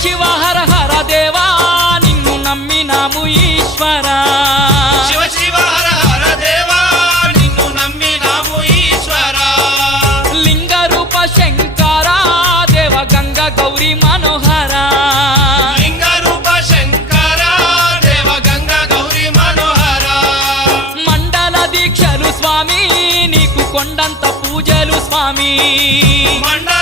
శివ హర హర దేవా నిన్ను నమ్మినాము ఈశ్వరా శివ శివ హర హర దేవా నిన్ను నమ్మినాము ఈశ్వరా లింగ రూప శంకర దేవ గంగ గౌరీ మనోహర లింగ రూప శంకర దేవ గంగ గౌరీ మనోహర మండల దీక్షలు స్వామి నీకు కొండంత పూజలు స్వామి మండల